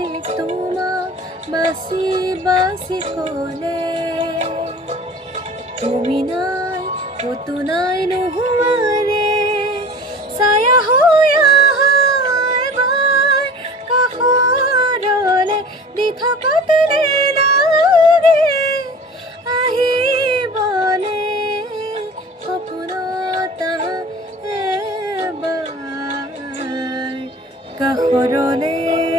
ৰাতি তোমাক বাচি বাচি ক'লে তুমি নাই ক'তো নাই নোহোৱাৰে ছায়া হৈ আহা এবাৰ কাষৰলে দি থকাতেনে লাগে আহিবনে সপোনত আহা এবাৰ কাষৰলে